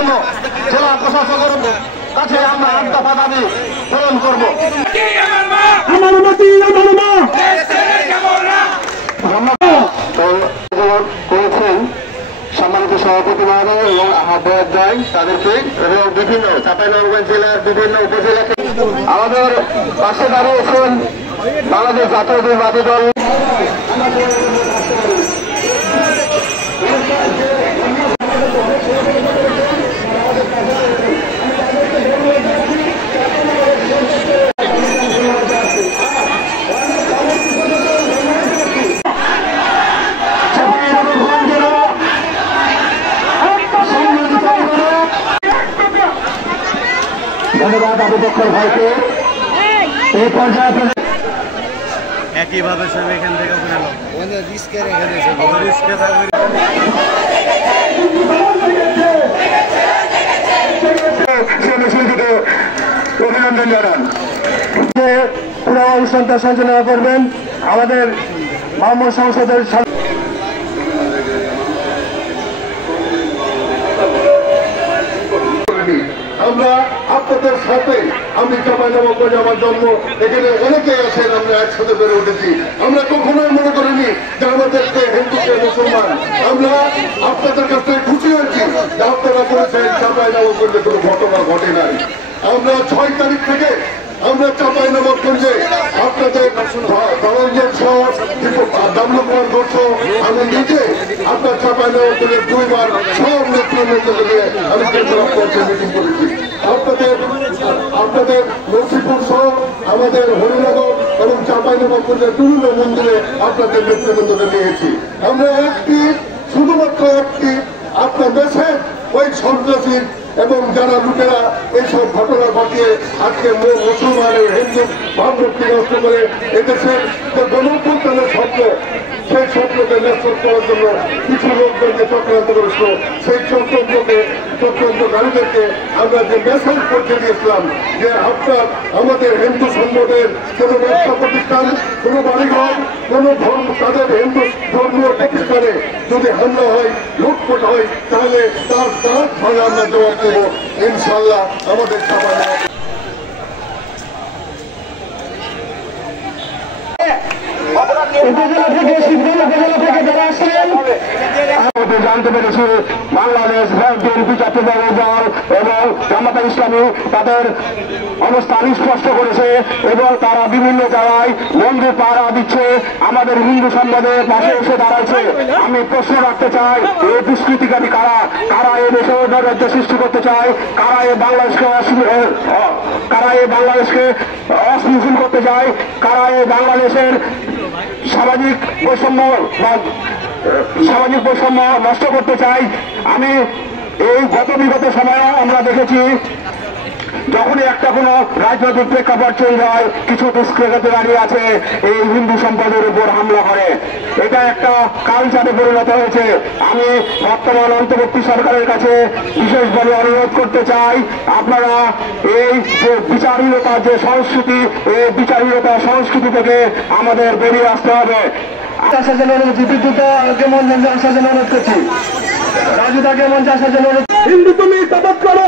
জন্য জেলা প্রশাসকের কাছে আমরা 8 দফা দাবি পূরণ করব। করেছেন সম্মানিত সভাপতি মহোদয় এবং আহ্বায়ক তাদেরকে এবং বিভিন্ন চাঁপাইনবাবগঞ্জ জেলার বিভিন্ন উপজেলাকে আমাদের পাশে দাঁড়িয়েছেন বাংলাদেশ জাতীয়তাবাদী দল। ধন্যবাদ আবু বকর ভাইকে। এই পর্যায়ে একইভাবে সব এখান থেকে অভিনন্দন জানান। পুরো অনুষ্ঠানটা সঞ্চালনা করবেন আমাদের মোহাম্মদ সংসদের আমরা আপনাদের সাথে আমি চাঁপাইনবাবগঞ্জ আমার জন্ম এখানে অনেকে আছেন আমরা একসাথে বেড়ে উঠেছি। আমরা কখনোই মনে করিনি যে আমাদেরকে হিন্দুকে মুসলমান। আমরা আপনাদের কাছে খুশি হয়েছি যে আপনারা বলেছেন চাঁপাইনবাবগঞ্জে কোনো ঘটনা ঘটে নাই। আমরা 6 তারিখ থেকে আমরা চাঁপাইনবাবগঞ্জে আপনাদের ধনঞ্জন সহ দামলকুমার ঘোষ আমি নিজে আপনার চাঁপাইনবাবগঞ্জের 2 বার সব নেতৃবৃন্দকে নিয়ে আমি কেন্দ্র মিটিং করেছি। আপনাদের নরসিংপুর সহ আমাদের হরিনগর এবং চাঁপাইনবাবগঞ্জের বিভিন্ন মন্দিরে আপনাদের নেতৃবৃন্দকে নিয়েছি। আমরা শুধুমাত্র একটি আপনার দেশে ওই সন্ত্রাসী এবং যারা লোকেরা এইসব ঘটনা ঘটিয়ে আজকে মুসলমানের হিন্দু ভাবমূর্তি নষ্ট করে এদেশের যে গণঅভ্যুত্থানের স্বপ্ন সেই স্বপ্নকে ন্যস্ত করার জন্য কিছু লোকদেরকে চক্রান্ত করেছিল। সেই চক্রান্তকারীদেরকে আমরা যে মেসেজ করতে দিয়েছিলাম যে আপনার আমাদের হিন্দু সংগঠনের কোনো ব্যবসা প্রতিষ্ঠান, কোনো বাড়িঘর, কোনো তাদের হিন্দু ধর্মীয় প্রতিষ্ঠানে যদি হামলা হয়, লুটপাট হয়, তাহলে তার ভাবে আমরা জবাব দেব ইনশাল্লাহ। আমাদের জানতে পেরেছি বাংলাদেশ বিএনপি জাতীয় দল এবং জামায়াতে ইসলামী তাদের অবস্থান স্পষ্ট করেছে এবং তারা বিভিন্ন জায়গায় মন্দির পাহারা দিচ্ছে, আমাদের হিন্দু সম্প্রদায়ের পাশে এসে দাঁড়াচ্ছে। আমি প্রশ্ন রাখতে চাই, এই দুষ্কৃতিকারী কারা? কারা এই দেশে নৈরাজ্য সৃষ্টি করতে চায়? কারা এই বাংলাদেশকে অশ্লীল করতে চায়? কারা এই বাংলাদেশের সামাজিক বৈষম্য নষ্ট করতে চাই? আমি এই বিগত সময়ে আমরা দেখেছি যখনই একটা কোনো রাজনৈতিক প্রেক্ষাপট চেঞ্জ হয়, কিছু দুষ্কৃতিকারী আছে এই হিন্দু সম্প্রদায়ের উপর হামলা করে। এটা একটা কালচারে পরিণত হয়েছে। আমি বর্তমান অন্তর্বর্তী সরকারের কাছে বিশেষভাবে অনুরোধ করতে চাই, আপনারা এই যে বিচারহীনতা যে সংস্কৃতি, এই বিচারহীনতা সংস্কৃতি থেকে আমাদের বেরিয়ে আসতে হবে। আসার জন্য মঞ্চে আসার জন্য অনুরোধ করছি। রাজুদাকে মঞ্চে আসার জন্য হিন্দু তুমি শপথ করো।